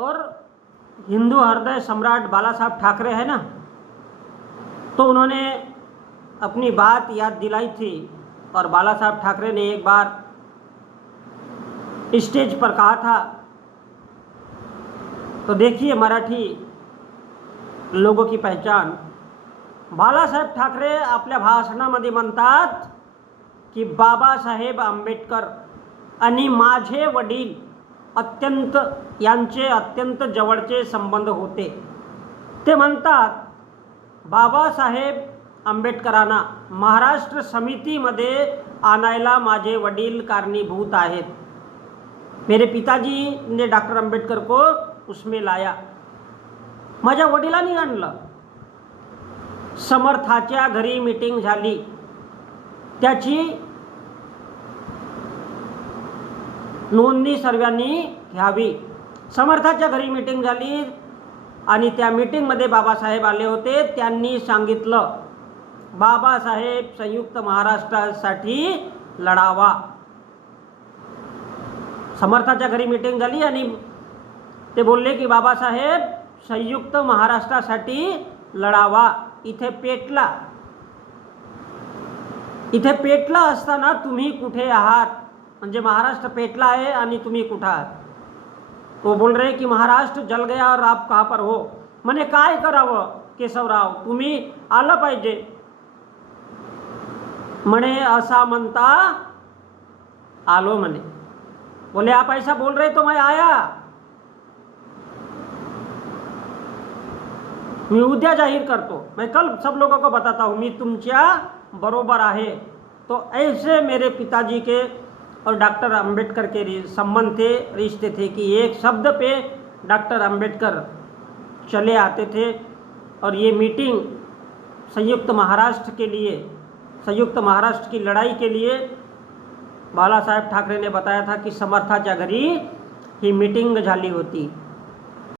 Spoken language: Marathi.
और हिंदू हृदय सम्राट बाला साहब ठाकरे है ना, तो उन्होंने अपनी बात याद दिलाई थी और बाला साहब ठाकरे ने एक बार स्टेज पर कहा था। तो देखिए मराठी लोगों की पहचान, बाळासाहेब ठाकरे आपल्या भाषणामध्ये म्हणतात की बाबासाहेब आंबेडकर आणि माझे वडील यांचे अत्यंत जवळचे संबंध होते। ते म्हणतात बाबासाहेब आंबेडकरांना महाराष्ट्र समितीमध्ये आणायला माझे वडील कारणीभूत आहेत। मेरे पिताजी ने डॉक्टर आंबेडकर को उसमें लाया। माझ्या वडिलांनी आणलं। समर्थाच्या घरी मीटिंग झाली, त्याची नोंदणी सर्वांनी घ्यावी। समर्थाच्या घरी मीटिंग झाली आणि त्या मीटिंगमध्ये बाबासाहेब आले होते। त्यांनी सांगितलं बाबासाहेब संयुक्त महाराष्ट्रासाठी लढावा। समर्थाच्या घरी मीटिंग झाली आणि ते बोलले की बाबासाहेब संयुक्त महाराष्ट्रासाठी लढावा। इथे पेटला असताना तुम्ही कुठे आहात, म्हणजे महाराष्ट्र पेटला आहे आणि तुम्ही कुठे आहात। तो बोल रहे कि महाराष्ट्र जल गया और आप कहाँ पर हो। म्हणे काय करावं केशवराव, तुम्ही आलं पाहिजे। म्हणे असा म्हणता आलो म्हणे। बोले आप ऐसा बोल रहे तो मैं आया। मैं उद्या जाहिर करतो, मैं कल सब लोगों को बताता हूँ, मैं तुमच्या बरोबर आहे। तो ऐसे मेरे पिताजी के और डॉक्टर अंबेडकर के संबंध थे, रिश्ते थे कि एक शब्द पे डॉक्टर अंबेडकर चले आते थे। और ये मीटिंग संयुक्त महाराष्ट्र के लिए, संयुक्त महाराष्ट्र की लड़ाई के लिए बाला साहेब ठाकरे ने बताया था कि समर्थाच्या घरी ही मीटिंग झाली होती।